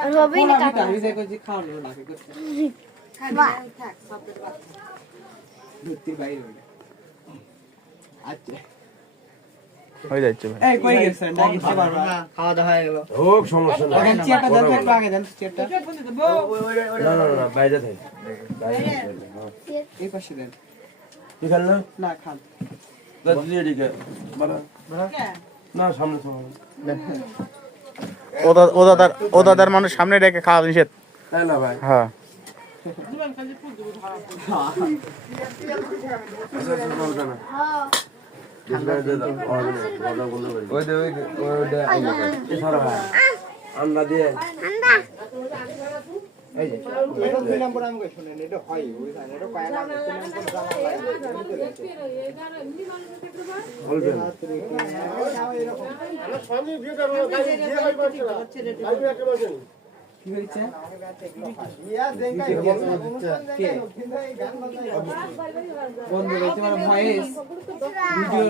আর হবেই না কাকা আমি যাই কইছি খাওয়ানো না কি করতে থাক শব্দের বাচ্চা ধুতির বাইরে হইলো আচ্ছা হয়ে যাচ্ছে ভাই এই কই গেছেন না কিছু পারবো না খাওয়া দাওয়া হয়ে গেল হোক সমস্যা নাই এখন চেয়ারটা দেন তো একটু আগে দেন চেয়ারটা না না না বাইরে থাক এই পাশে দেন কি খাল না না খান দাদি এদিকে বাবা না সামনে সামনে ও দাদার মানুষ সামনে রেখে খাওয়া নিষেধ তাই না ভাই হ্যাঁ আচ্ছা চলবে না আমরা দিয়ে এই যে এটা দুই নম্বর আমি কই শুনেন এটা হয় ওই জানেন এটা কয় লাখ তিন নম্বর জানা বলবেন কি হইছে বন্ধু হইছে মানে ভয়েস ভিডিও